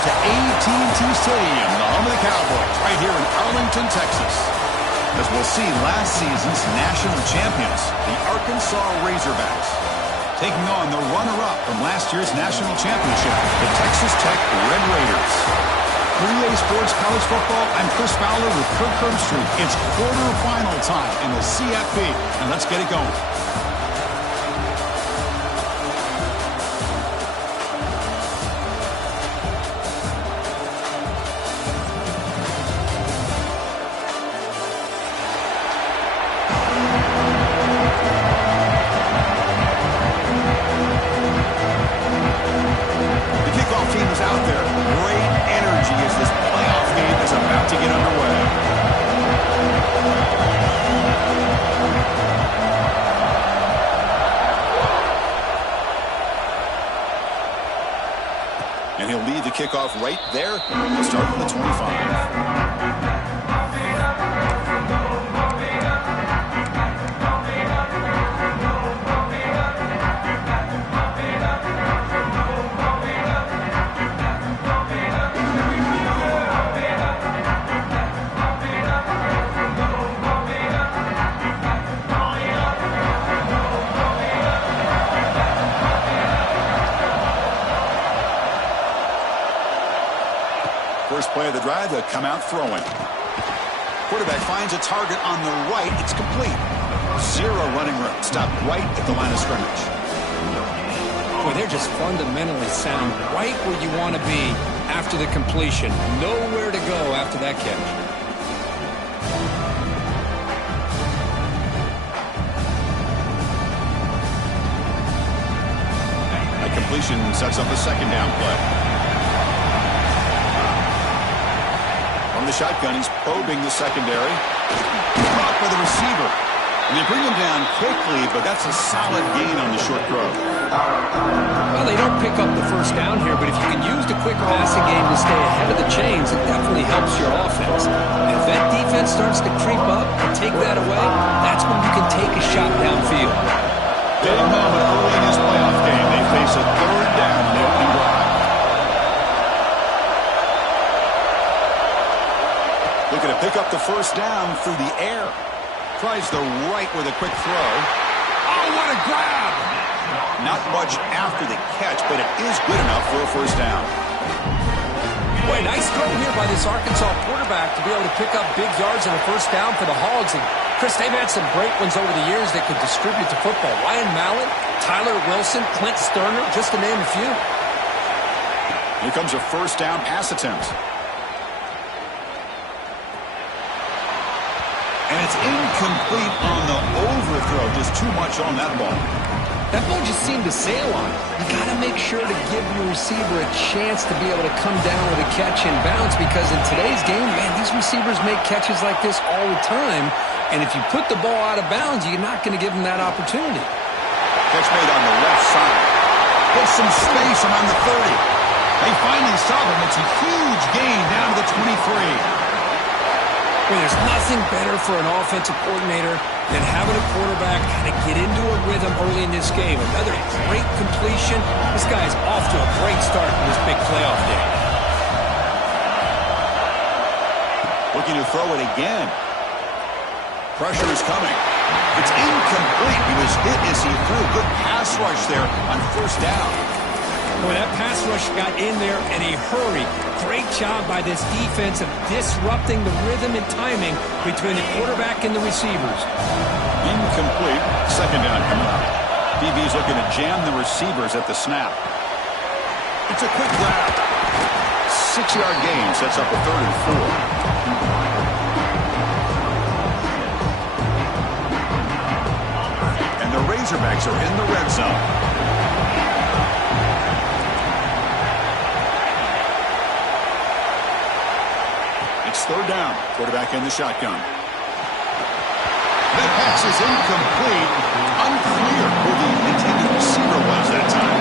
to AT&T Stadium, the home of the Cowboys, right here in Arlington, Texas. As we'll see, last season's national champions, the Arkansas Razorbacks, taking on the runner-up from last year's national championship, the Texas Tech Red Raiders. For EA Sports College Football, I'm Chris Fowler with Kirk Herbstreit. It's quarterfinal time in the CFP, and let's get it going. Kickoff right there. We'll start at the 25. First play of the drive, they'll come out throwing. Quarterback finds a target on the right. It's complete. Zero running room. Stopped right at the line of scrimmage. Boy, they're just fundamentally sound right where you want to be after the completion. Nowhere to go after that catch. That completion sets up a second down play. From the shotgun, he's probing the secondary. Caught by the receiver. And they bring him down quickly, but that's a solid gain on the short throw. Well, they don't pick up the first down here, but if you can use the quick passing game to stay ahead of the chains, it definitely helps your offense. And if that defense starts to creep up and take that away, that's when you can take a shot downfield. Big moment early in this playoff game. They face a third down in the opening drive. Looking to pick up the first down through the air. Tries the right with a quick throw. Oh, what a grab! Not much after the catch, but it is good enough for a first down. Boy, nice throw here by this Arkansas quarterback to be able to pick up big yards and a first down for the Hogs. And Chris, they've had some great ones over the years that could distribute the football. Ryan Mallett, Tyler Wilson, Clint Sterner, just to name a few. Here comes a first down pass attempt. And it's incomplete on the overthrow. Just too much on that ball. That ball just seemed to sail on. You got to make sure to give your receiver a chance to be able to come down with a catch and bounce, because in today's game, man, these receivers make catches like this all the time. And if you put the ball out of bounds, you're not going to give them that opportunity. Catch made on the left side. Gets some space around the 30. They finally stop him. It's a huge gain down to the 23. Well, there's nothing better for an offensive coordinator than having a quarterback kind of get into a rhythm early in this game. Another great completion. This guy's off to a great start in this big playoff game. Looking to throw it again. Pressure is coming. It's incomplete. He was hit as he threw a good pass rush there on first down. Boy, that pass rush got in there in a hurry. Great job by this defense of disrupting the rhythm and timing between the quarterback and the receivers. Incomplete. Second down coming up. DB's looking to jam the receivers at the snap. It's a quick grab. 6-yard gain sets up a 3rd and 4. And the Razorbacks are in the red zone. It's 3rd down. Quarterback in the shotgun. The pass is incomplete. Unclear who the intended receiver was that time.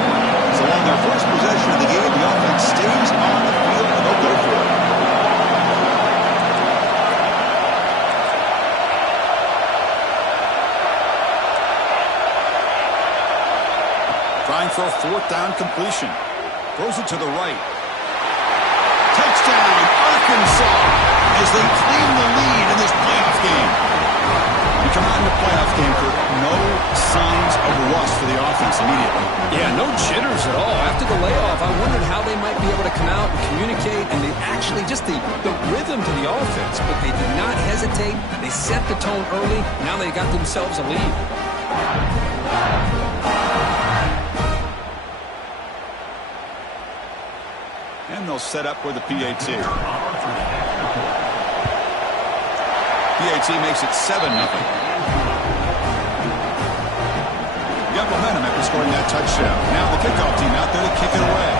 So on their first possession of the game, the offense stays on the field and they'll go for it. Trying for a 4th down completion. Throws it to the right. as they claim the lead in this playoff game. You come out in the playoff game, Kirk, no signs of rust for the offense immediately. Yeah, no jitters at all. After the layoff, I wondered how they might be able to come out and communicate, and they actually just the rhythm to the offense, but they did not hesitate. They set the tone early. Now they got themselves a lead. And they'll set up with the PAT. PAT makes it 7-0. Got momentum after scoring that touchdown. Now the kickoff team out there to kick it away.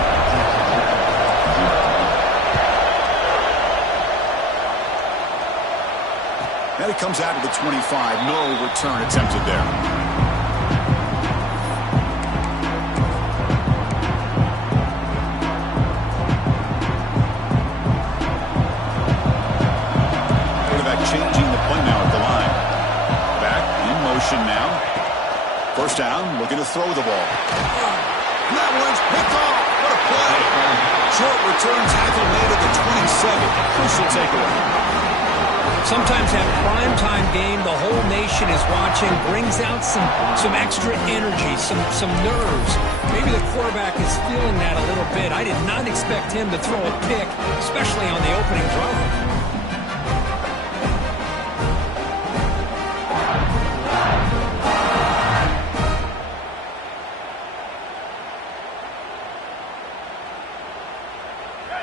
Now he comes out to the 25. No return attempted there. Changing the play now at the line. Back in motion now. First down, looking to throw the ball. That one's picked off. What a play. Short return tackle made at the 27. Crucial takeaway. Sometimes that primetime game, the whole nation is watching, brings out some extra energy, some nerves. Maybe the quarterback is feeling that a little bit. I did not expect him to throw a pick, especially on the opening drive.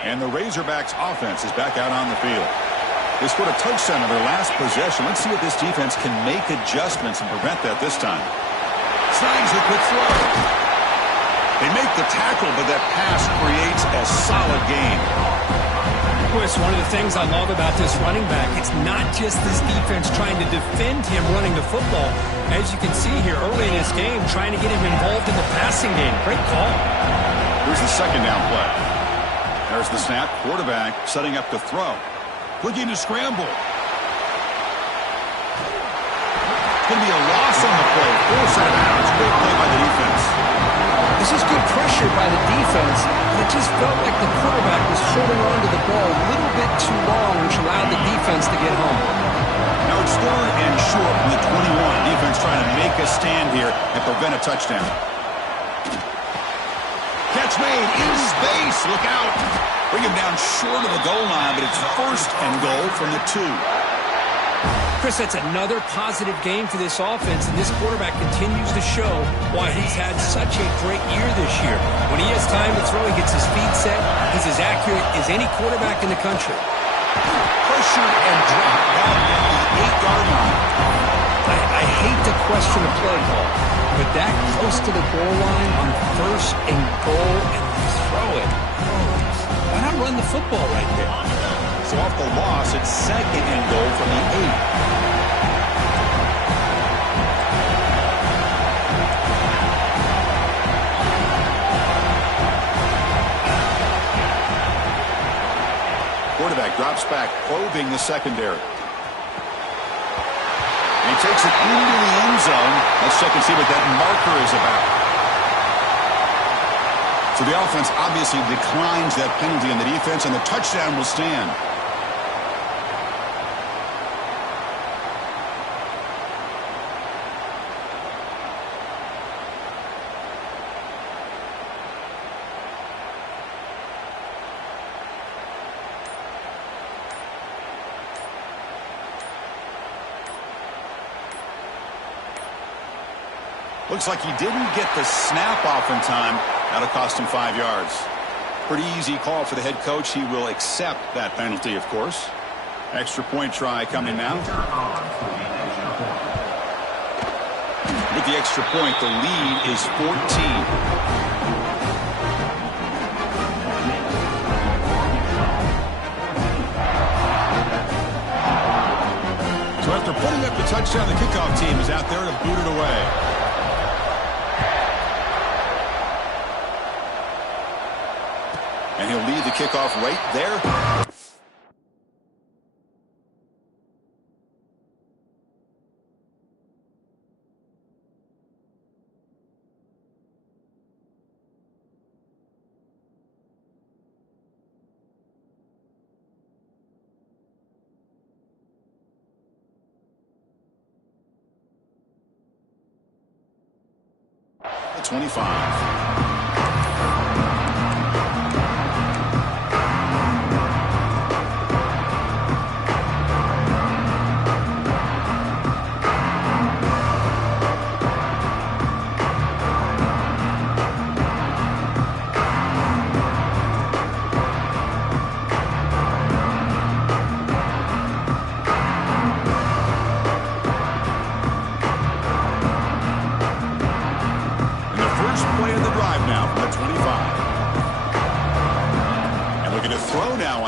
And the Razorbacks offense is back out on the field. They scored a touchdown on their last possession. Let's see if this defense can make adjustments and prevent that this time. Snags a quick throw. They make the tackle, but that pass creates a solid gain. Chris, one of the things I love about this running back, it's not just this defense trying to defend him running the football. As you can see here early in this game, trying to get him involved in the passing game. Great call. Here's the second down play. There's the snap. Quarterback setting up to throw. Looking to scramble. Going to be a loss on the play. Force out of bounds. Great play by the defense. This is good pressure by the defense. And it just felt like the quarterback was holding on to the ball a little bit too long, which allowed the defense to get home. Now it's third and short from the 21. Defense trying to make a stand here and prevent a touchdown. Catch made in space. Look out. Bring him down short of the goal line, but it's first and goal from the 2. Chris, that's another positive game for this offense, and this quarterback continues to show why he's had such a great year this year. When he has time to throw, he gets his feet set. He's as accurate as any quarterback in the country. Pressured and dropped back at the 8-yard line. I hate to question a play call, but that close to the goal line on first and goal and throw it. Why not run the football right there? So off the loss, it's second and goal from the 8. Quarterback drops back, probing the secondary. And he takes it into the end zone. Let's check and see what that marker is about. So the offense obviously declines that penalty on the defense, and the touchdown will stand. Looks like he didn't get the snap off in time. That'll cost him 5 yards. Pretty easy call for the head coach. He will accept that penalty, of course. Extra point try coming now. With the extra point, the lead is 14. So after putting up the touchdown, the kickoff team is out there to boot it away. And he'll lead the kickoff right there. 25.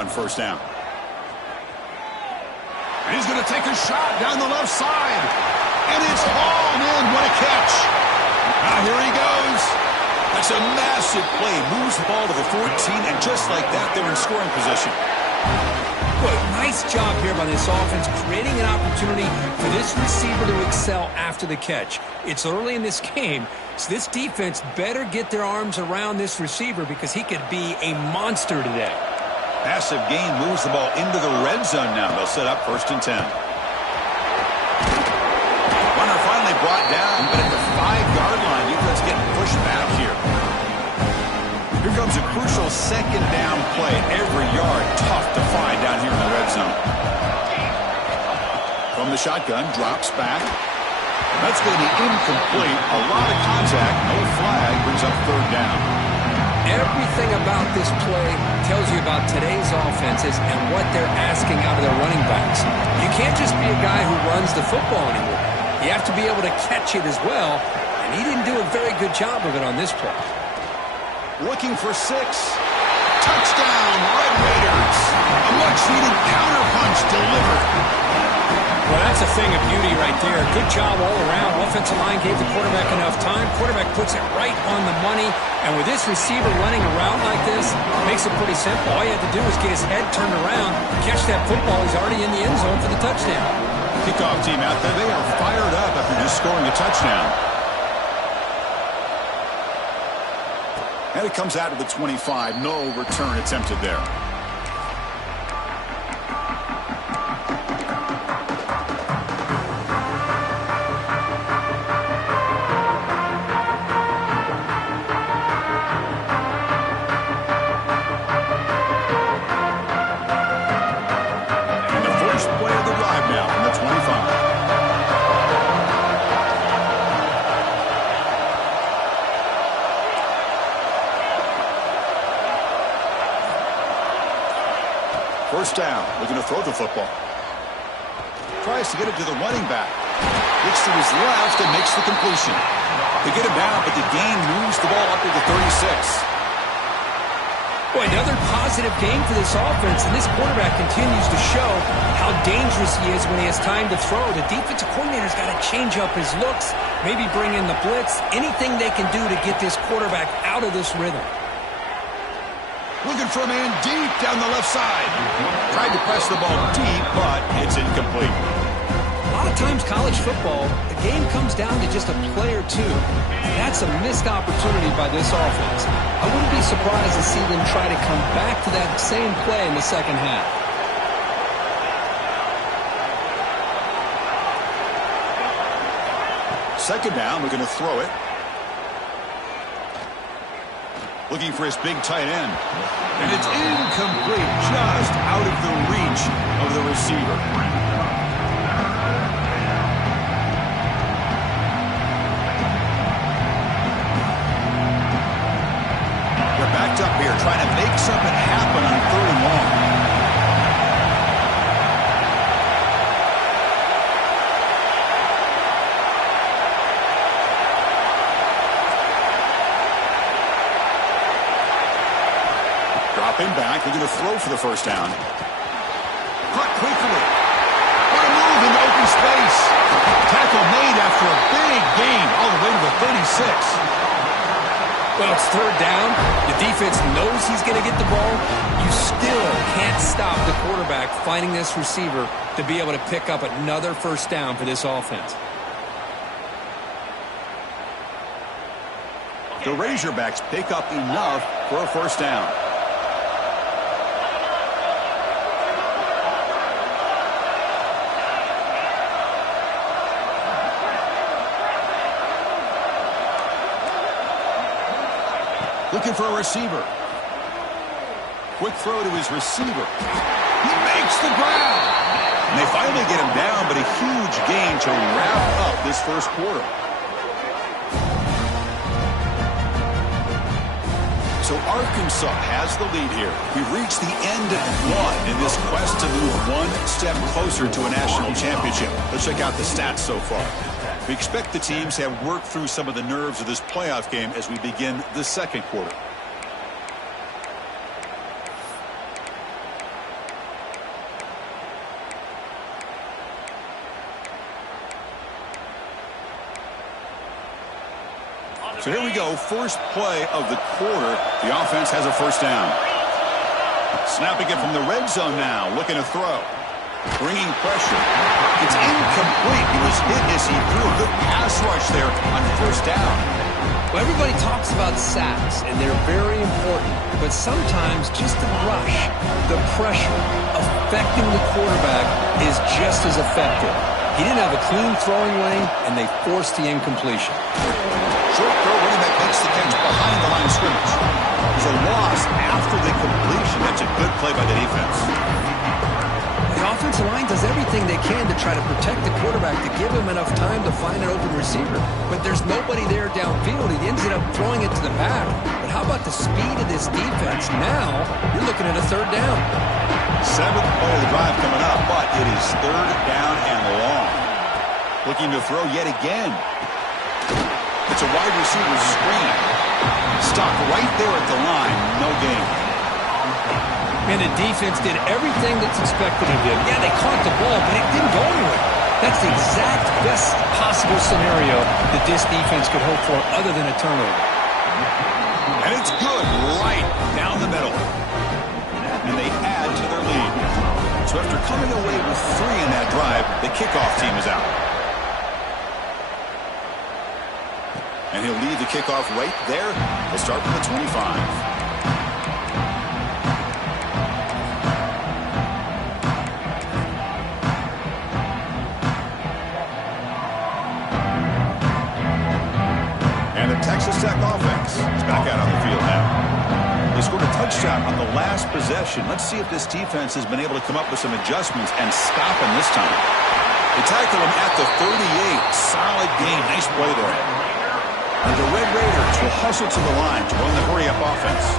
First down. And he's going to take a shot down the left side. And it's hauled in. What a catch. Now here he goes. That's a massive play. Moves the ball to the 14, and just like that, they're in scoring position. Boy, nice job here by this offense, creating an opportunity for this receiver to excel after the catch. It's early in this game, so this defense better get their arms around this receiver because he could be a monster today. Massive gain moves the ball into the red zone now. They'll set up 1st and 10. Runner finally brought down, but at the 5-yard line, defense getting pushed back here. Here comes a crucial 2nd down play. Every yard tough to find down here in the red zone. From the shotgun, drops back. That's going to be incomplete. A lot of contact. No flag. Brings up 3rd down. Everything about this play tells you about today's offenses and what they're asking out of their running backs. You can't just be a guy who runs the football anymore. You have to be able to catch it as well, and he didn't do a very good job of it on this play. Looking for 6. Touchdown, Red Raiders. A much-needed counterpunch delivered. Well, that's a thing of beauty right there. Good job all around. Offensive line gave the quarterback enough time. Quarterback puts it right on the money. And with this receiver running around like this, makes it pretty simple. All you have to do is get his head turned around, catch that football. He's already in the end zone for the touchdown. Kickoff team out there. They are fired up after just scoring a touchdown. And it comes out of the 25. No return attempted there. First down, looking to throw the football. Tries to get it to the running back. Looks to his left and makes the completion. They get him down, but the gain moves the ball up to the 36. Boy, another positive game for this offense, and this quarterback continues to show how dangerous he is when he has time to throw. The defensive coordinator's got to change up his looks, maybe bring in the blitz, anything they can do to get this quarterback out of this rhythm. Looking for a man deep down the left side. Tried to press the ball deep, but it's incomplete. A lot of times college football, the game comes down to just a play or two. That's a missed opportunity by this offense. I wouldn't be surprised to see them try to come back to that same play in the second half. Second down, we're going to throw it. Looking for his big tight end. And it's incomplete, just out of the reach of the receiver. They're backed up here, trying to make something happen on 3rd and long. Dropping back, they're going to throw for the first down. Caught quickly. What a move into open space. Tackle made after a big gain all the way to the 36. Well, it's 3rd down. The defense knows he's going to get the ball. You still can't stop the quarterback finding this receiver to be able to pick up another first down for this offense. The Razorbacks pick up enough for a first down. Looking for a receiver. Quick throw to his receiver. He makes the grab. And they finally get him down, but a huge gain to wrap up this first quarter. So Arkansas has the lead here. We've reached the end of one in this quest to move one step closer to a national championship. Let's check out the stats so far. We expect the teams have worked through some of the nerves of this playoff game as we begin the second quarter. So here we go, first play of the quarter. The offense has a first down. Snapping it from the red zone now, looking to throw. Bringing pressure. It's incomplete. He was hit as he threw. Good pass rush there on first down. Well, everybody talks about sacks, and they're very important. But sometimes just the rush, the pressure, affecting the quarterback is just as effective. He didn't have a clean throwing lane, and they forced the incompletion. Short throw, running back makes the catch behind the line of scrimmage. There's a loss after the completion. That's a good play by the defense. The offensive line does everything they can to try to protect the quarterback, to give him enough time to find an open receiver. But there's nobody there downfield. He ends up throwing it to the back. But how about the speed of this defense? Now you're looking at a third down. Seventh play of the drive coming up, but it is third down and long. Looking to throw yet again. It's a wide receiver screen. Stopped right there at the line. No gain. And the defense did everything that's expected of them. Yeah, they caught the ball, but it didn't go anywhere. That's the exact best possible scenario that this defense could hope for other than a turnover. And it's good right down the middle. And they add to their lead. So after coming away with 3 in that drive, the kickoff team is out. And he'll lead the kickoff right there. He'll start from the 25. And the Texas Tech offense is back out on the field now. They scored a touchdown on the last possession. Let's see if this defense has been able to come up with some adjustments and stop him this time. They tackle him at the 38. Solid game. Nice play there. And the Red Raiders will hustle to the line to run the hurry-up offense.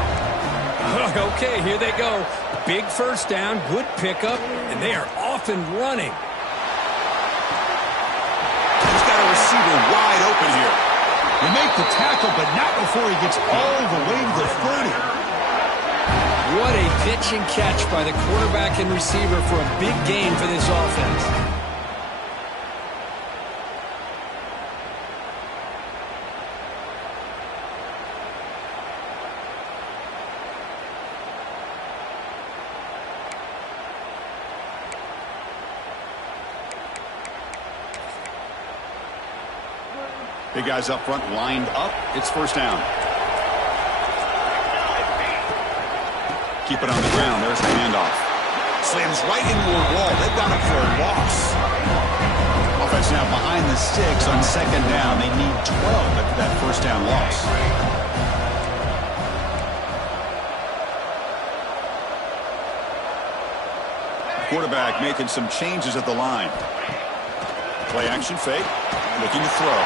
Okay, here they go. Big first down, good pickup, and they are off and running. He's got a receiver wide open here. They make the tackle, but not before he gets all the way to the 30. What a pitch and catch by the quarterback and receiver for a big gain for this offense. Big guys up front lined up. It's first down. Keep it on the ground. There's the handoff. Slams right into a wall. They've got it for a loss. Offense now behind the sticks on second down. They need 12 after that first down loss. Quarterback making some changes at the line. Play action fake. Looking to throw.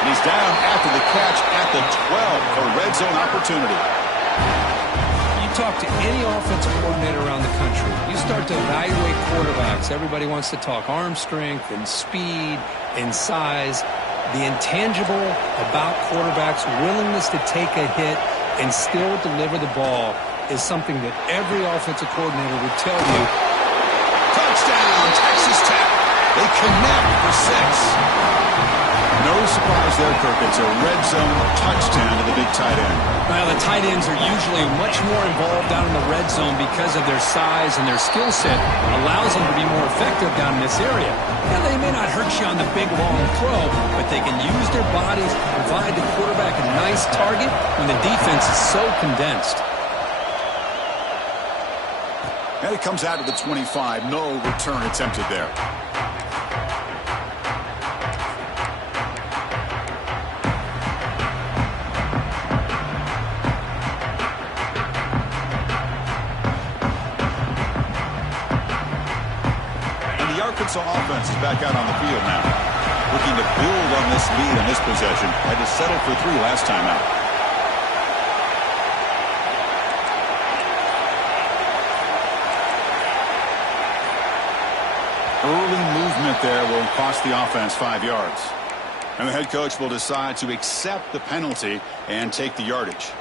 And he's down after the catch at the 12 for a red zone opportunity. You talk to any offensive coordinator around the country, you start to evaluate quarterbacks. Everybody wants to talk arm strength and speed and size. The intangible about quarterbacks' willingness to take a hit and still deliver the ball is something that every offensive coordinator would tell you. Touchdown, Texas Tech. They connect for 6. No surprise there, Kirk. It's a red zone touchdown to the big tight end. Well, the tight ends are usually much more involved down in the red zone because of their size and their skill set allows them to be more effective down in this area. Now, they may not hurt you on the big, long throw, but they can use their bodies to provide the quarterback a nice target when the defense is so condensed. And it comes out to the 25. No return attempted there. Arkansas offense is back out on the field now. Looking to build on this lead in this possession. Had to settle for 3 last time out. Early movement there will cost the offense 5 yards. And the head coach will decide to accept the penalty and take the yardage.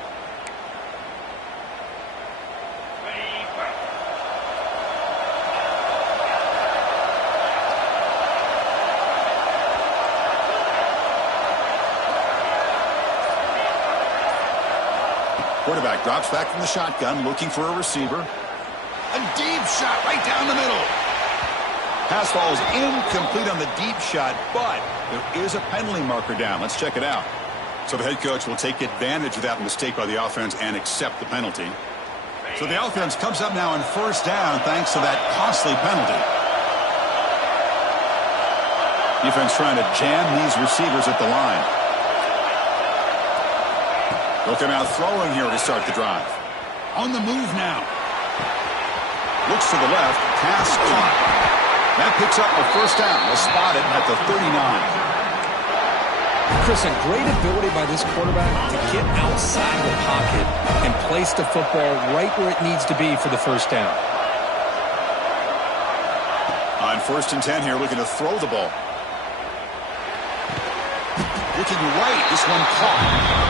Quarterback drops back from the shotgun, looking for a receiver. A deep shot right down the middle. Pass falls incomplete on the deep shot, but there is a penalty marker down. Let's check it out. So the head coach will take advantage of that mistake by the offense and accept the penalty. So the offense comes up now on first down thanks to that costly penalty. Defense trying to jam these receivers at the line. They'll come out throwing here to start the drive. On the move now. Looks to the left. Pass caught. That picks up a first down. They'll spot it at the 39. Chris, a great ability by this quarterback to get outside the pocket and place the football right where it needs to be for the first down. On 1st and 10 here, looking to throw the ball. Looking right, this one caught.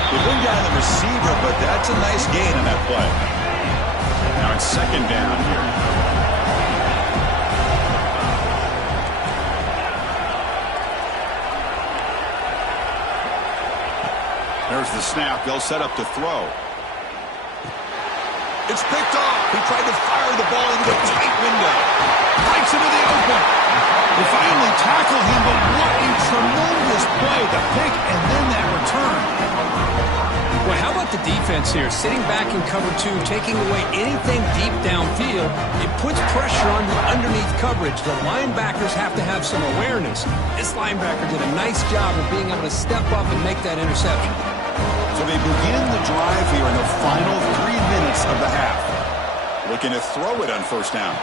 They bring down the receiver, but that's a nice gain on that play. Now it's 2nd down here. There's the snap. They'll set up to throw. It's picked off. He tried to fire the ball into the tight window. Breaks into the open. They finally tackle him, but what a tremendous play. The pick and then that return. Well, how about the defense here? Sitting back in cover 2, taking away anything deep downfield. It puts pressure on the underneath coverage. The linebackers have to have some awareness. This linebacker did a nice job of being able to step up and make that interception. So they begin the drive here in the final 3 minutes of the half. Looking to throw it on first down.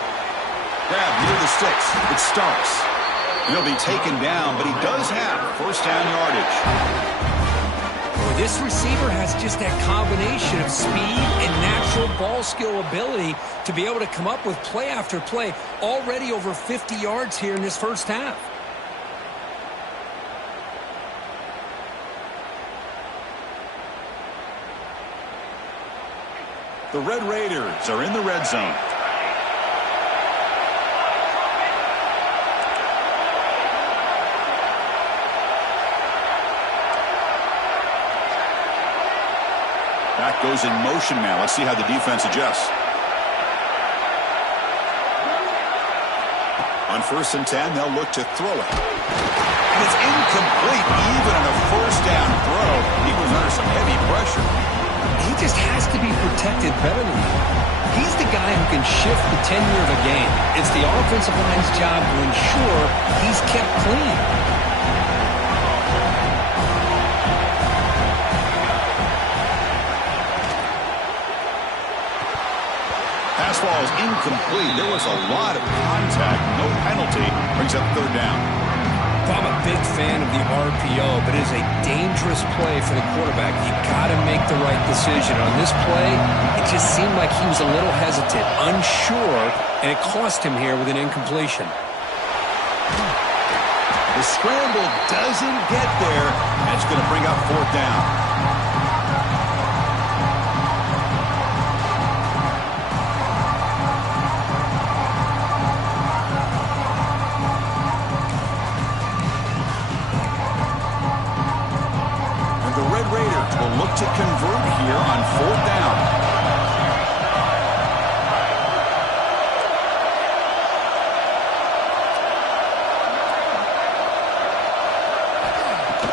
Grab near the sticks. It starts. He'll be taken down, but he does have first down yardage. This receiver has just that combination of speed and natural ball skill ability to be able to come up with play after play. Already over 50 yards here in this first half. The Red Raiders are in the red zone. Back goes in motion now. Let's see how the defense adjusts. On 1st and 10, they'll look to throw it. And it's incomplete. Even on a first down throw, he was under some heavy pressure. He just has to be protected better than that. He's the guy who can shift the tenure of a game. It's the offensive line's job to ensure he's kept clean. Pass ball is incomplete. There was a lot of contact. No penalty. Brings up 3rd down. I'm a big fan of the RPO, but it is a dangerous play for the quarterback. You got to make the right decision. On this play, it just seemed like he was a little hesitant, unsure, and it cost him here with an incompletion. The scramble doesn't get there, and it's going to bring up 4th down. Look to convert here on 4th down.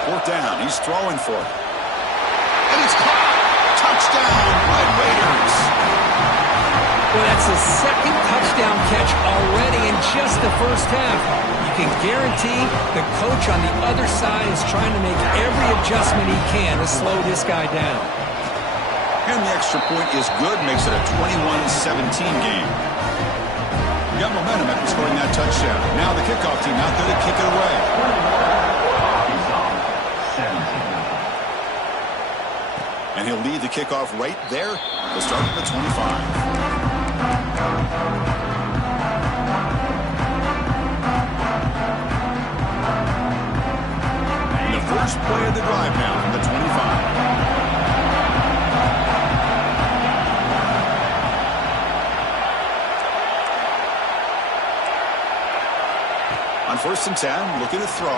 4th down. He's throwing for it. And it's caught. Touchdown, Red Raiders. Well, that's the 2nd touchdown catch already in just the first half. You can guarantee the coach on the other side is trying to make every adjustment he can to slow this guy down. And the extra point is good, makes it a 21-17 game. Got momentum after scoring that touchdown. Now the kickoff team out there to kick it away. And he'll lead the kickoff right there. We'll start at the 25. And the first play of the drive now from the 25. On 1st and 10, looking to throw.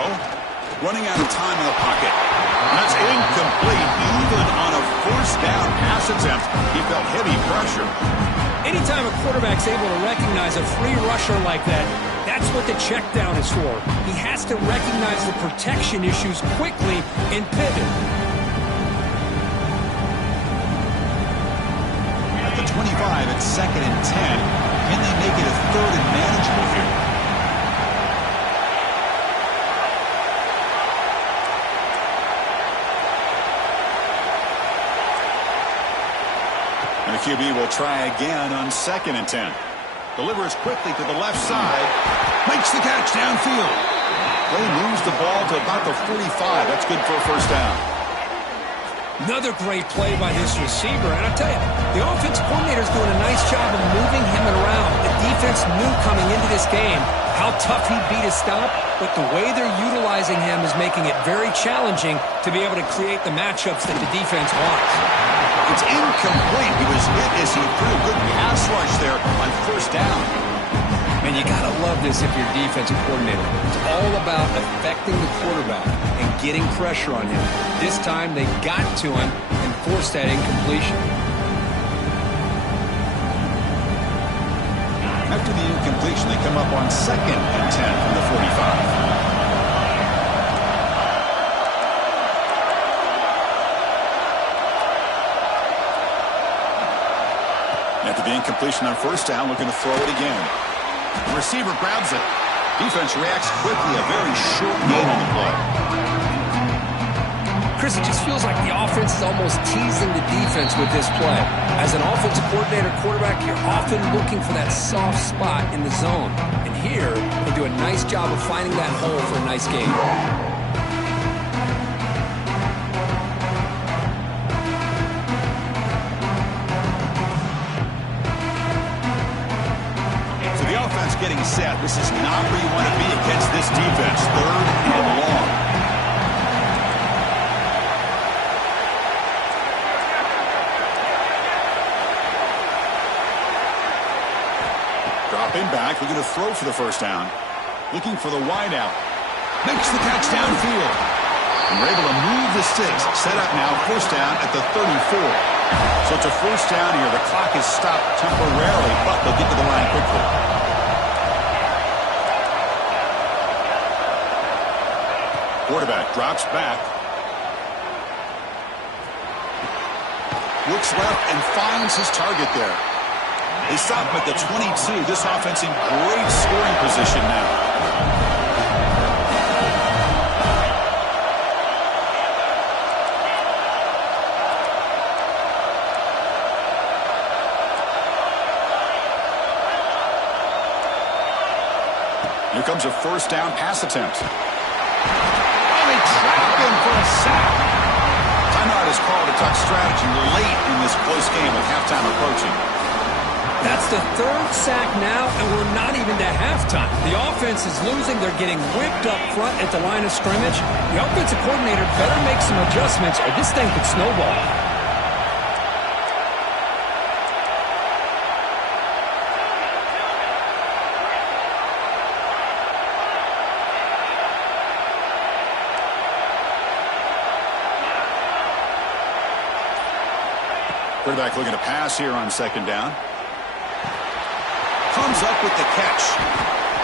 Running out of time in the pocket. And that's incomplete. Even on a 1st down pass attempt, he felt heavy pressure. Anytime a quarterback's able to recognize a free rusher like that, that's what the check down is for. He has to recognize the protection issues quickly and pivot. At the 25, it's 2nd and 10. Can they make it a 3rd and manageable here? And the QB will try again on 2nd and 10. Delivers quickly to the left side. Makes the catch downfield. They moves the ball to about the 45. That's good for a 1st down. Another great play by this receiver. And I'll tell you, the offense coordinator is doing a nice job of moving him around. The defense knew coming into this game how tough he'd be to stop, but the way they're utilizing him is making it very challenging to be able to create the matchups that the defense wants. It's incomplete. He was hit as he threw a good pass rush there on 1st down. And you got to love this if you're a defensive coordinator. It's all about affecting the quarterback and getting pressure on him. This time they got to him and forced that incompletion. After the incompletion, they come up on 2nd and 10 from the 45. After the incompletion on 1st down, looking to throw it again. The receiver grabs it. Defense reacts quickly. A very short gain on the play. Chris, it just feels like the offense is almost teasing the defense with this play. As an offensive coordinator, quarterback, you're often looking for that soft spot in the zone. And here, they do a nice job of finding that hole for a nice game. Getting set. This is not where you want to be against this defense. 3rd and long. Dropping back, looking to throw for the 1st down. Looking for the wide out. Makes the catch downfield. And we're able to move the sticks. Set up now, 1st down at the 34. So it's a 1st down here. The clock is stopped temporarily, but they'll get to the line quickly. Quarterback drops back. Looks left and finds his target there. They stop him at the 22. This offense in great scoring position now. Here comes a 1st down pass attempt. Trap him for a sack. Timeout is called to talk strategy late in this close game with halftime approaching. That's the 3rd sack now, and we're not even to halftime. The offense is losing. They're getting whipped up front at the line of scrimmage. The offensive coordinator better make some adjustments or this thing could snowball. Quarterback looking to pass here on 2nd down. Comes up with the catch.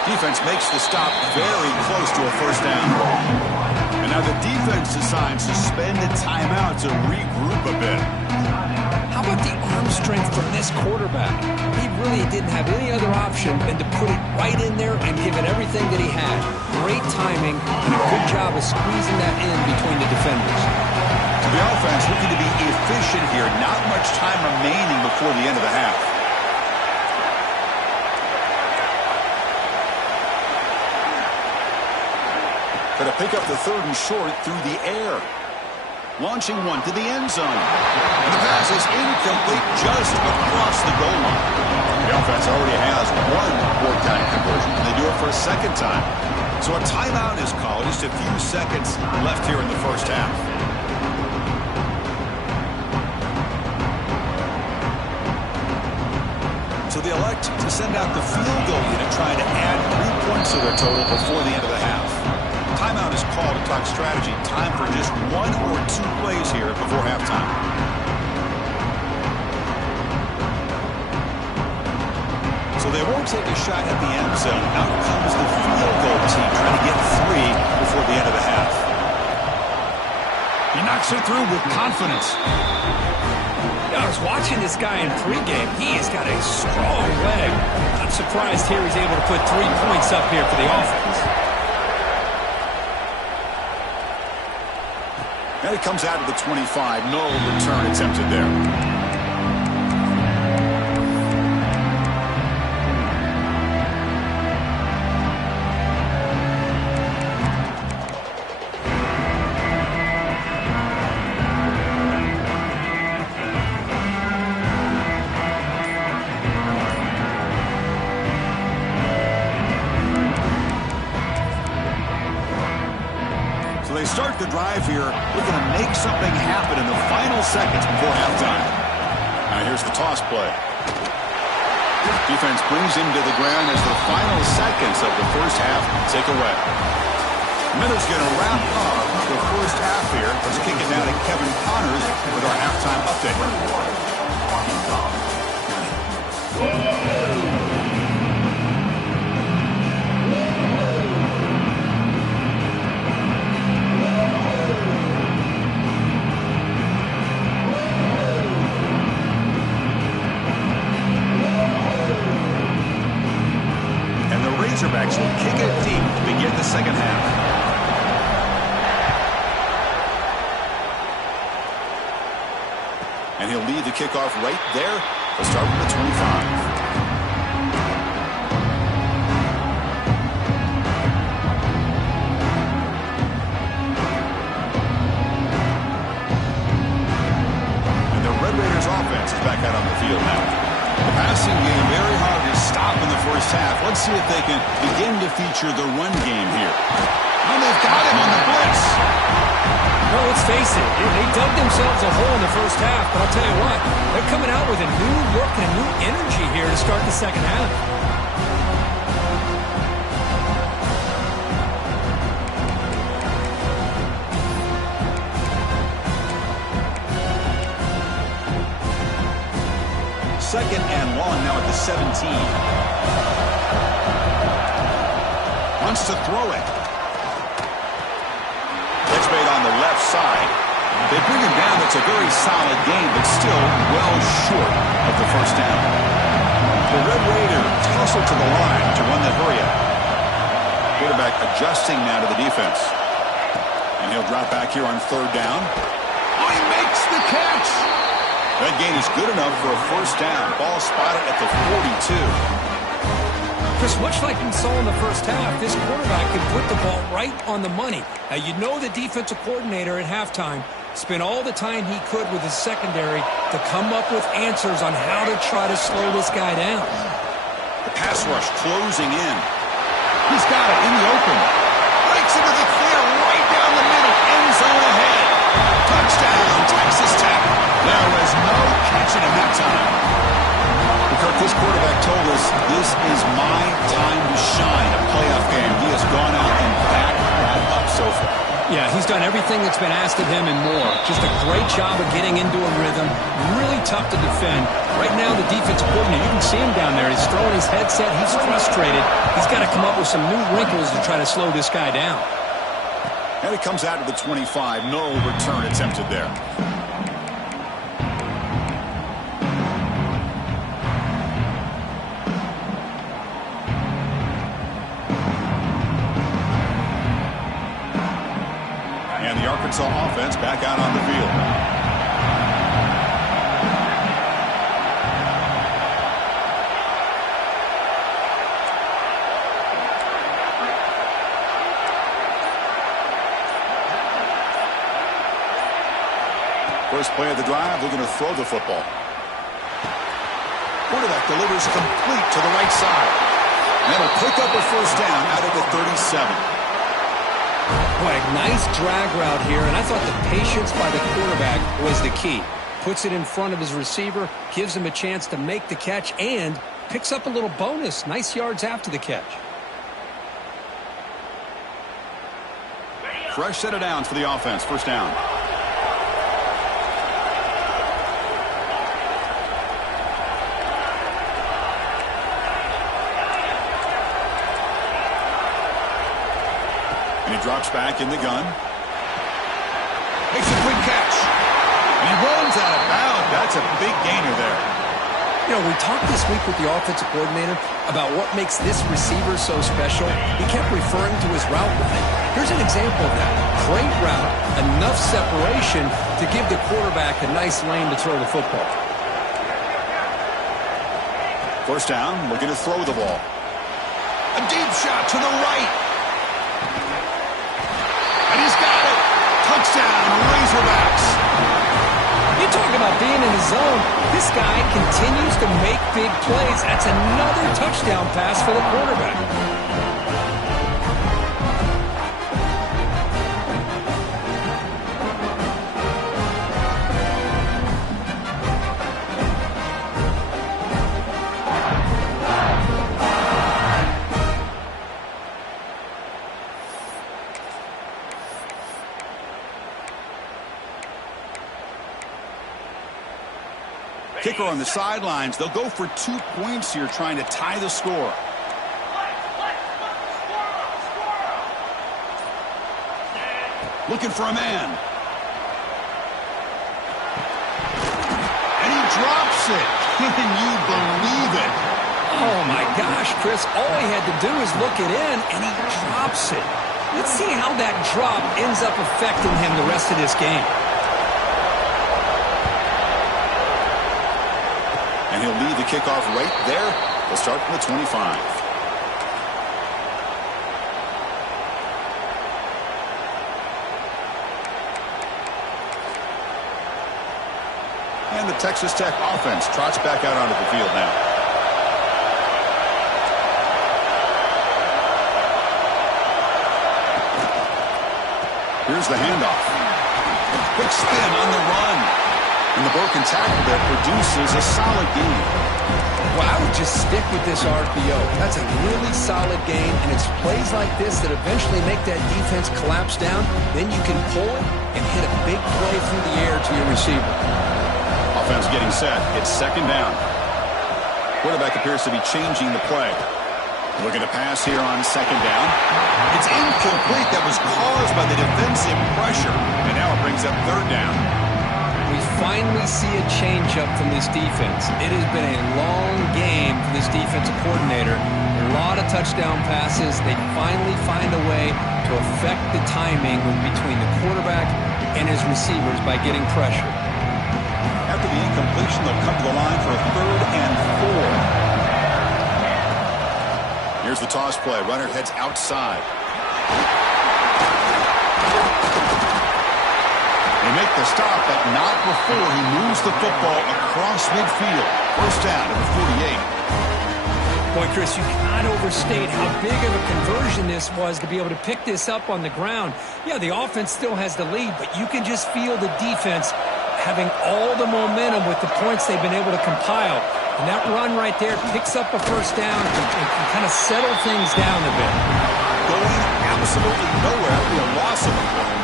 Defense makes the stop very close to a 1st down. And now the defense decides to spend a timeout to regroup a bit. How about the arm strength from this quarterback? He really didn't have any other option than to put it right in there and give it everything that he had. Great timing and a good job of squeezing that in between the defenders. The offense looking to be efficient here. Not much time remaining before the end of the half. Going to pick up the 3rd and short through the air. Launching one to the end zone. And the pass is incomplete just across the goal line. The offense already has one fourth-down conversion, and they do it for a second time. So a timeout is called. Just a few seconds left here in the first half. So they elect to send out the field goal unit, trying to add 3 points to their total before the end of the half. Timeout is called to talk strategy. Time for just 1 or 2 plays here before halftime. So they won't take a shot at the end zone. Out comes the field goal team, trying to get 3 before the end of the half. He knocks it through with confidence. I was watching this guy in pregame. He has got a strong leg. I'm surprised here he's able to put 3 points up here for the offense. And it comes out of the 25. No return attempted there. They start the drive here, looking to make something happen in the final seconds before halftime. Now here's the toss play. Defense brings him to the ground as the final seconds of the first half tick away. Miller's going to wrap up the first half here. Let's kick it now to Kevin Connors with our halftime update. Razorbacks will kick it deep to begin the second half. And he'll lead the kickoff right there. We'll start from the 25. And the Red Raiders offense is back out on the field now. The passing game very hard to stop in the first half. Let's see if they can begin to feature the run game here. And they've got him on the blitz. Well, let's face it, they dug themselves a hole in the first half, but I'll tell you what, they're coming out with a new look and a new energy here to start the second half. Second and long now at the 17. Wants to throw it. Catch made on the left side. They bring him down. That's a very solid game, but still well short of the first down. The Red Raider tussle to the line to run the hurry-up. Quarterback adjusting now to the defense. And he'll drop back here on 3rd down. Oh, he makes the catch. That gain is good enough for a first down. Ball spotted at the 42. Chris, much like we saw in the first half, this quarterback can put the ball right on the money. Now, you know the defensive coordinator at halftime spent all the time he could with his secondary to come up with answers on how to try to slow this guy down. The pass rush closing in. He's got it in the open. Breaks into the clear right down the middle. End zone ahead. Touchdown, Texas Tech. There was no catching him that time. Kirk, this quarterback told us this is my time to shine. A playoff game. He has gone out and backed that up so far. Yeah, he's done everything that's been asked of him and more. Just a great job of getting into a rhythm. Really tough to defend. Right now, the defensive coordinator, you can see him down there. He's throwing his headset. He's frustrated. He's got to come up with some new wrinkles to try to slow this guy down. And it comes out of the 25. No return attempted there. And the Arkansas offense back out on the field. First play of the drive, looking to throw the football. Quarterback delivers complete to the right side. And that'll pick up a first down out of the 37. Boy, a nice drag route here, and I thought the patience by the quarterback was the key. Puts it in front of his receiver, gives him a chance to make the catch, and picks up a little bonus. Nice yards after the catch. Fresh set of downs for the offense. First down. And he drops back in the gun. Makes a quick catch. And he runs out of bounds. That's a big gainer there. You know, we talked this week with the offensive coordinator about what makes this receiver so special. He kept referring to his route running. Here's an example of that. Great route, enough separation to give the quarterback a nice lane to throw the football. First down, looking to throw the ball. A deep shot to the right. And he's got it. Touchdown, Razorbacks. You talk about being in the zone. This guy continues to make big plays. That's another touchdown pass for the quarterback. Kicker on the sidelines. They'll go for 2 points here, trying to tie the score. Looking for a man. And he drops it. Can you believe it? Oh, my gosh, Chris. All he had to do is look it in, and he drops it. Let's see how that drop ends up affecting him the rest of this game. And he'll lead the kickoff right there. They'll start from the 25. And the Texas Tech offense trots back out onto the field now. Here's the handoff. Quick spin on the run. And the broken tackle there produces a solid gain. Well, I would just stick with this RPO. That's a really solid gain, and it's plays like this that eventually make that defense collapse down. Then you can pull it and hit a big play through the air to your receiver. Offense getting set. It's second down. Quarterback appears to be changing the play. Looking to pass here on second down. It's incomplete. That was caused by the defensive pressure. And now it brings up third down. We finally see a change-up from this defense. It has been a long game for this defensive coordinator. A lot of touchdown passes. They finally find a way to affect the timing between the quarterback and his receivers by getting pressure. After the incompletion, they'll come to the line for a 3rd and 4. Here's the toss play. Runner heads outside. They make the stop, but not before he moves the football across midfield. First down to the 48. Boy, Chris, you cannot overstate how big of a conversion this was to be able to pick this up on the ground. Yeah, the offense still has the lead, but you can just feel the defense having all the momentum with the points they've been able to compile. And that run right there picks up a first down and can kind of settle things down a bit. Going absolutely nowhere after a loss of a point.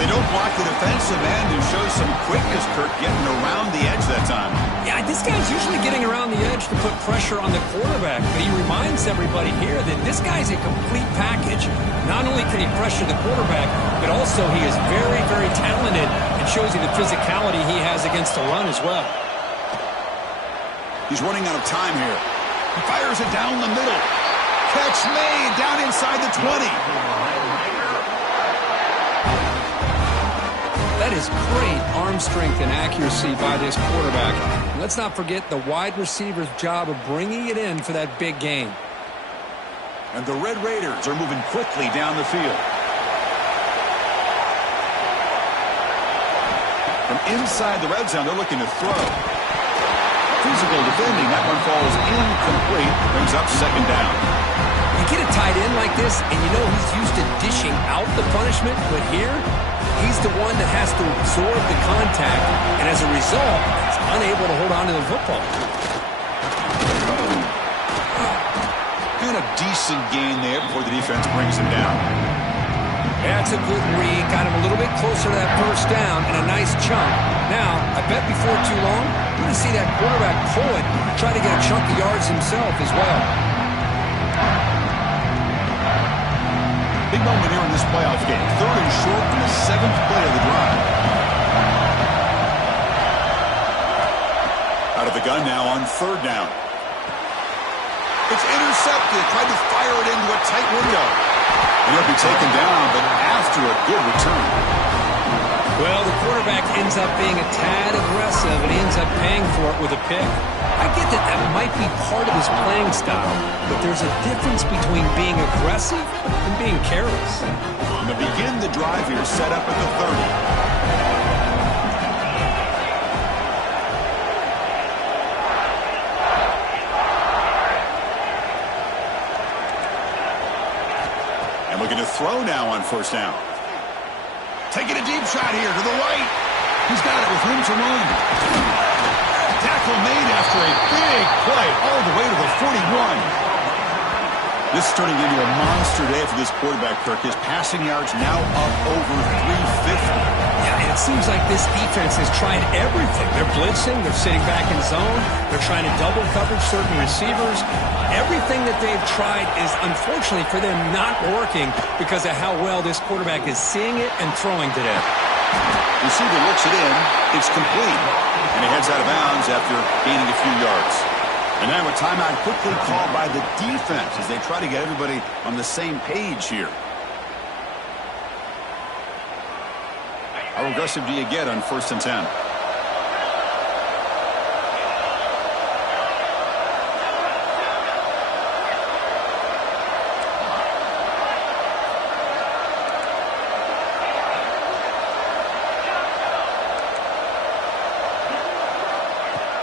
They don't block the defensive end, who shows some quickness, Kurt, getting around the edge that time. Yeah, this guy's usually getting around the edge to put pressure on the quarterback, but he reminds everybody here that this guy's a complete package. Not only can he pressure the quarterback, but also he is very, very talented and shows you the physicality he has against the run as well. He's running out of time here. He fires it down the middle. Catch made down inside the 20. That is great arm strength and accuracy by this quarterback. And let's not forget the wide receiver's job of bringing it in for that big gain. And the Red Raiders are moving quickly down the field. inside the red zone. They're looking to throw. Physical defending. That one falls incomplete. Brings up second down. You get a tight end like this, and you know he's used to dishing out the punishment, but here, he's the one that has to absorb the contact, and as a result, he's unable to hold on to the football. And a decent gain there before the defense brings him down. That's a good read. Got him a little bit closer to that first down and a nice chunk. Now, I bet before too long, we're going to see that quarterback pull it, try to get a chunk of yards himself as well. Big moment here in this playoff game. Third and short from the 7th play of the drive. Out of the gun now on third down. It's intercepted. Tried to fire it into a tight window. And he'll be taken down, but after a good return. Well, the quarterback ends up being a tad aggressive, and he ends up paying for it with a pick. I get that that might be part of his playing style, but there's a difference between being aggressive and being careless. And to begin the drive here, set up at the 30. Looking to throw now on first down. Taking a deep shot here to the right. He's got it with room to run. Tackle made after a big play all the way to the 41. This is turning into a monster day for this quarterback, Kirk. His passing yards now up over 350. Yeah, and it seems like this defense has tried everything. They're blitzing. They're sitting back in zone. They're trying to double coverage certain receivers. Everything that they've tried is, unfortunately for them, not working because of how well this quarterback is seeing it and throwing today. Receiver looks it in. It's complete. And he heads out of bounds after gaining a few yards. And now a timeout quickly called by the defense as they try to get everybody on the same page here. How aggressive do you get on 1st and 10?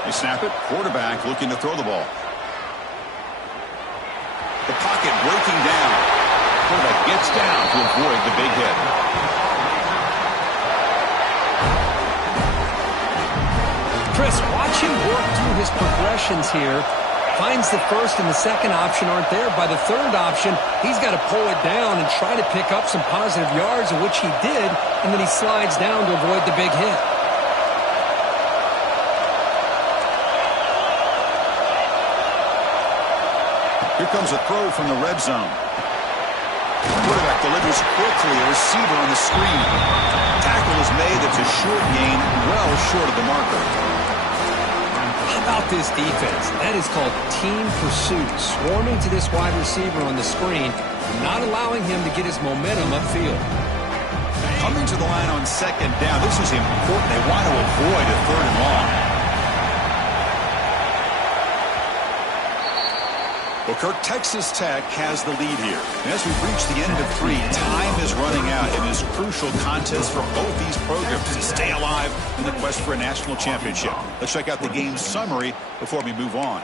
They snap it. Quarterback looking to throw the ball. The pocket breaking down. Quarterback gets down to avoid the big hit. Chris, watch him work through his progressions here. Finds the first and the second option aren't there. By the third option, he's got to pull it down and try to pick up some positive yards, which he did, and then he slides down to avoid the big hit. Here comes a throw from the red zone. Quarterback delivers quickly. A receiver on the screen. Tackle is made. It's a short gain, well short of the marker. How about this defense? That is called team pursuit. Swarming to this wide receiver on the screen, not allowing him to get his momentum upfield. Coming to the line on second down. This is important. They want to avoid a third and long. Well, Kirk, Texas Tech has the lead here. And as we've reached the end of 3, time is running out in this crucial contest for both these programs to stay alive in the quest for a national championship. Let's check out the game summary before we move on.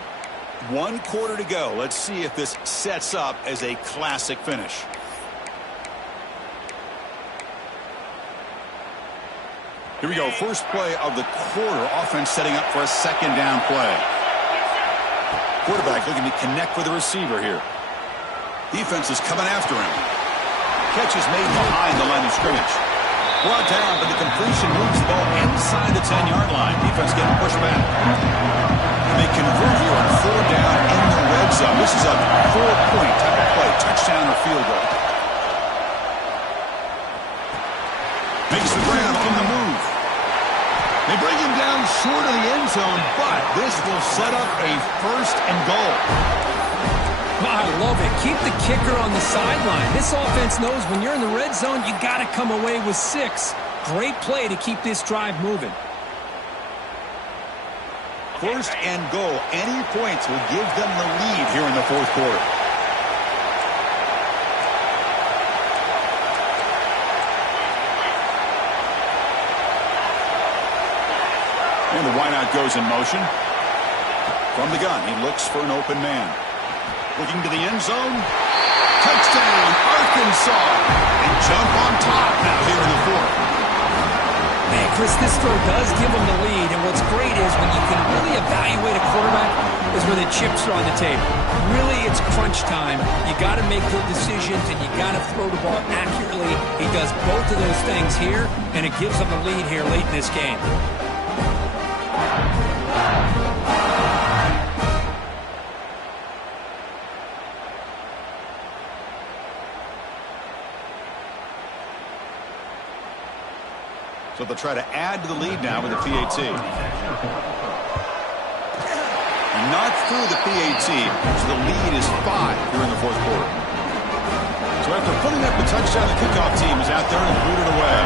1 quarter to go. Let's see if this sets up as a classic finish. Here we go. First play of the quarter. Offense setting up for a second down play. Quarterback looking to connect with the receiver here. Defense is coming after him. Catch is made behind the line of scrimmage. Brought down, but the completion moves the ball inside the 10-yard line. Defense getting pushed back. And they convert here on 4 down in the red zone. This is a 4-point type of play. Touchdown or field goal. Makes the grab on the move. They bring him down short of the end zone, but this will set up a 1st and goal. I love it. Keep the kicker on the sideline. This offense knows when you're in the red zone, you got to come away with 6. Great play to keep this drive moving. 1st and goal. Any points will give them the lead here in the 4th quarter. wideout goes in motion. From the gun, he looks for an open man. Looking to the end zone. Touchdown, Arkansas. They jump on top now here in the fourth. Man, Chris, this throw does give them the lead, and what's great is when you can really evaluate a quarterback is when the chips are on the table. Really, it's crunch time. You got to make good decisions, and you got to throw the ball accurately. He does both of those things here, and it gives them the lead here late in this game. So they'll try to add to the lead now with the PAT. Not through the PAT, so the lead is 5 here in the fourth quarter. So after putting up the touchdown, the kickoff team is out there and booted away.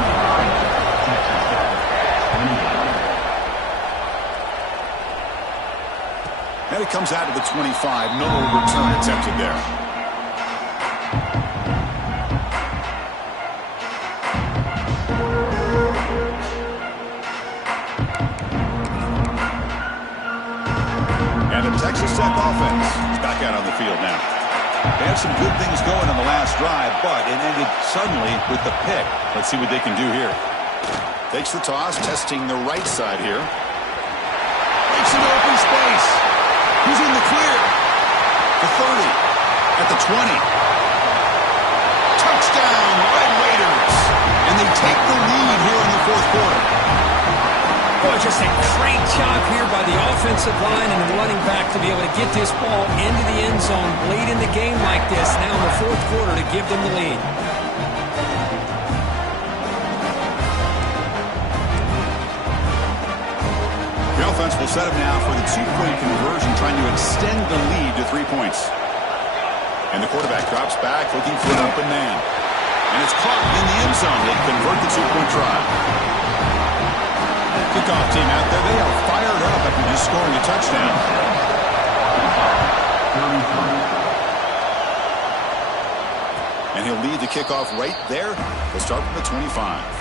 And it comes out to the 25. No return attempted there. Texas Tech offense is back out on the field now. They had some good things going on the last drive, but it ended suddenly with the pick. Let's see what they can do here. Takes the toss, testing the right side here. Makes an open space. Who's in the clear? The 30. At the 20. Touchdown, Red Raiders. And they take the lead here in the fourth quarter. Boy, just a great job here by the offensive line and the running back to be able to get this ball into the end zone late in the game like this, now in the fourth quarter, to give them the lead. The offense will set up now for the two-point conversion, trying to extend the lead to 3 points. And the quarterback drops back, looking for an open man. And it's caught in the end zone. They convert the two-point try. Kickoff team out there. They are fired up after just scoring a touchdown. And he'll lead the kickoff right there. They'll start from the 25.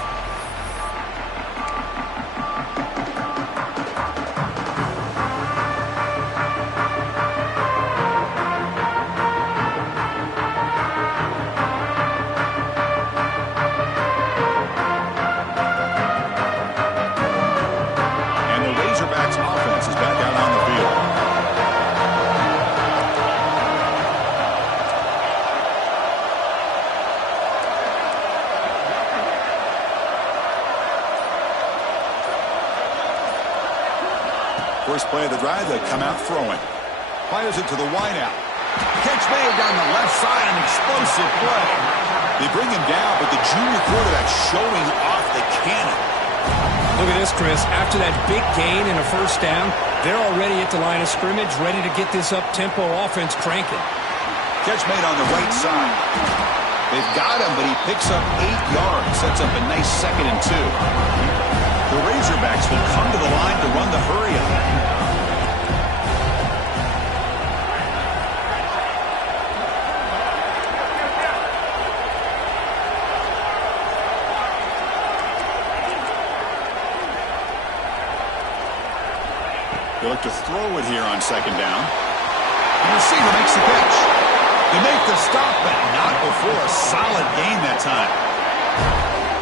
First play of the drive, they come out throwing. Fires it to the wideout. Catch made down the left side, an explosive play. They bring him down, but the junior quarterback showing off the cannon. Look at this, Chris. After that big gain and a first down, they're already at the line of scrimmage, ready to get this up-tempo offense cranking. Catch made on the right side. They've got him, but he picks up 8 yards. Sets up a nice 2nd and 2. The Razorbacks will come to the line to run the hurry-up. They look to throw it here on 2nd down. The receiver makes the catch. They make the stop, but not before a solid gain that time.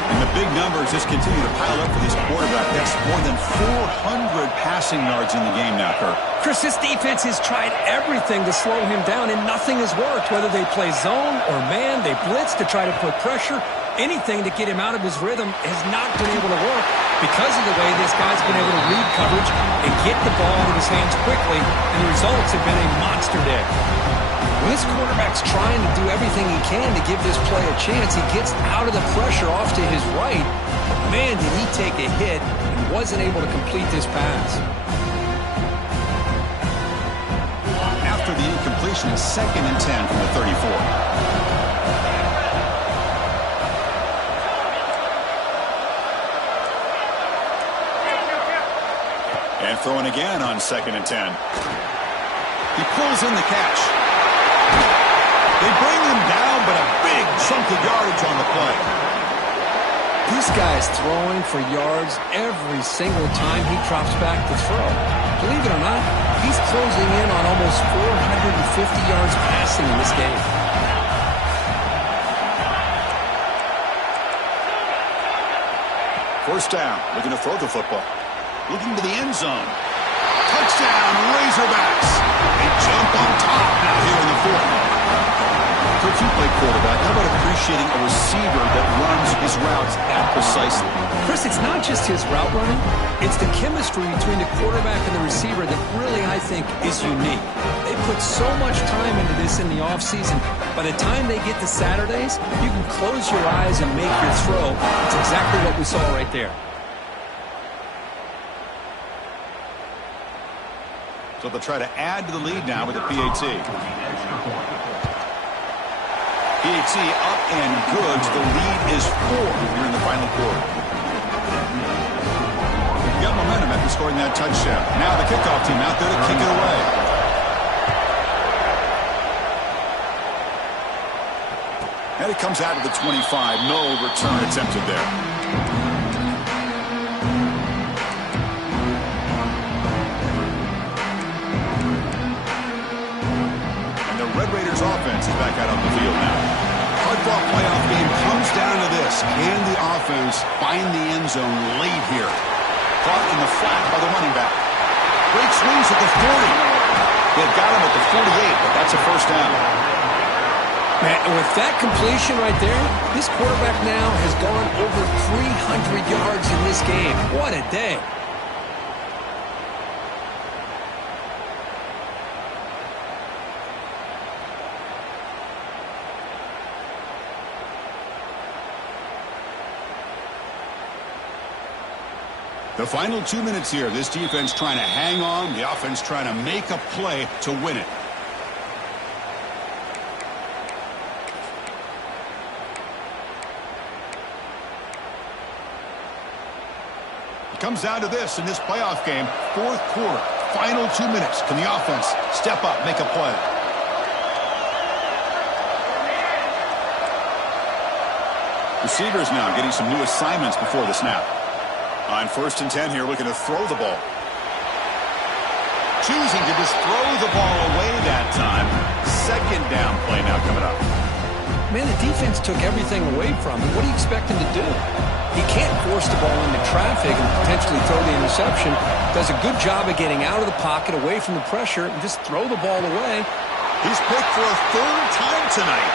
And the big numbers just continue to pile up for this quarterback. That's more than 400 passing yards in the game now, Kirk. Chris, this defense has tried everything to slow him down, and nothing has worked. Whether they play zone or man, they blitz to try to put pressure. Anything to get him out of his rhythm has not been able to work because of the way this guy's been able to read coverage and get the ball into his hands quickly, and the results have been a monster day. When this quarterback's trying to do everything he can to give this play a chance, he gets out of the pressure off to his right. Man, did he take a hit and wasn't able to complete this pass. After the incompletion, 2nd and 10 from the 34. And throwing again on 2nd and 10. He pulls in the catch. They bring him down, but a big chunk of yardage on the play. This guy's throwing for yards every single time he drops back to throw. Believe it or not, he's closing in on almost 450 yards passing in this game. First down, looking to throw the football. Looking to the end zone. Touchdown, Razorbacks. They jump on top now here in the fourth. Coach, you play quarterback. How about appreciating a receiver that runs his routes that precisely? Chris, it's not just his route running. It's the chemistry between the quarterback and the receiver that really, I think, is unique. They put so much time into this in the offseason. By the time they get to Saturdays, you can close your eyes and make your throw. It's exactly what we saw right there. So they'll try to add to the lead now with the PAT. PAT up and good. The lead is 4 here in the final quarter. Got momentum after scoring that touchdown. Now the kickoff team out there to kick it away. And it comes out of the 25. No return attempted there. Red Raiders offense is back out on the field now. Hard-fought playoff game comes down to this. Can the offense find the end zone late here? Caught in the flat by the running back. Great swings at the 40. They've got him at the 48, but that's a first down. Man, and with that completion right there, this quarterback now has gone over 300 yards in this game. What a day. The final 2 minutes here. This defense trying to hang on. The offense trying to make a play to win it. It comes down to this in this playoff game. Fourth quarter. Final 2 minutes. Can the offense step up, make a play? Receivers now getting some new assignments before the snap. On 1st and 10 here, looking to throw the ball. Choosing to just throw the ball away that time. Second down play now coming up. Man, the defense took everything away from him. What do you expect him to do? He can't force the ball into traffic and potentially throw the interception. Does a good job of getting out of the pocket, away from the pressure, and just throw the ball away. He's picked for a 3rd time tonight.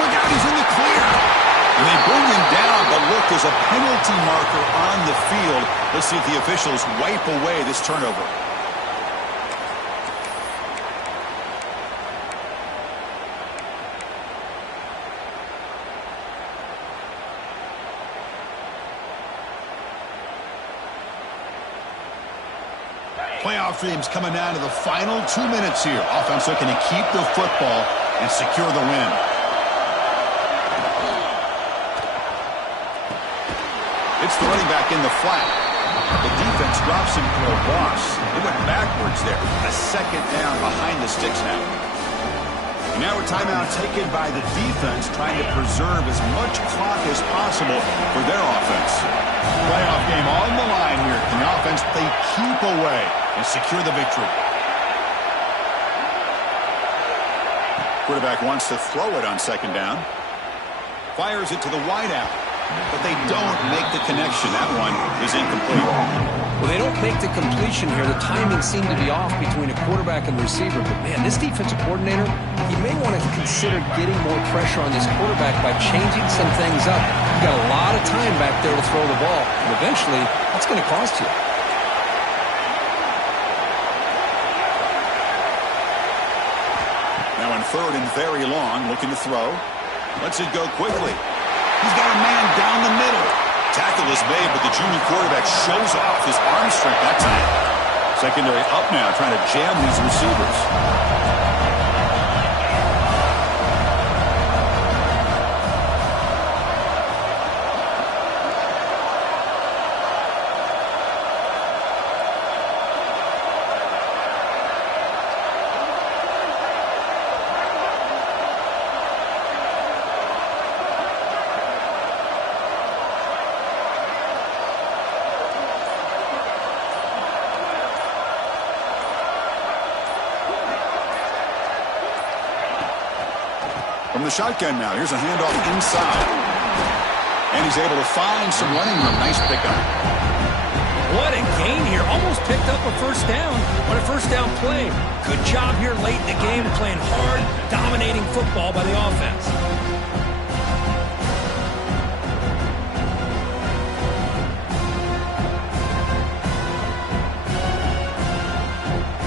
Look out, he's in the clear. And they bring him down, but look, there's a penalty marker on the field. Let's see if the officials wipe away this turnover. Playoff dreams coming down to the final 2 minutes here. Offense looking to keep the football and secure the win. It's the running back in the flat. The defense drops him for a loss. It went backwards there. A second down behind the sticks now. And now a timeout taken by the defense, trying to preserve as much clock as possible for their offense. Playoff game on the line here. Can the offense they keep away and secure the victory? Quarterback wants to throw it on 2nd down. Fires it to the wideout. But they don't make the connection. That one is incomplete. Well, they don't make the completion here. The timing seemed to be off between a quarterback and the receiver. But, man, this defensive coordinator, he may want to consider getting more pressure on this quarterback by changing some things up. You've got a lot of time back there to throw the ball. And eventually, that's going to cost you. Now on 3rd and very long, looking to throw. Lets it go quickly. He's got a man down the middle. Tackle is made, but the junior quarterback shows off his arm strength that time. Secondary up now, trying to jam these receivers. From the shotgun now, here's a handoff inside. And he's able to find some running room. Nice pickup. What a gain here. Almost picked up a first down on a first down play. Good job here late in the game, playing hard, dominating football by the offense.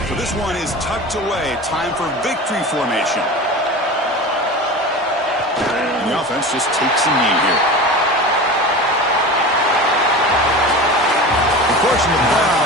So this one is tucked away. Time for victory formation. And the offense just takes a knee here. Unfortunately,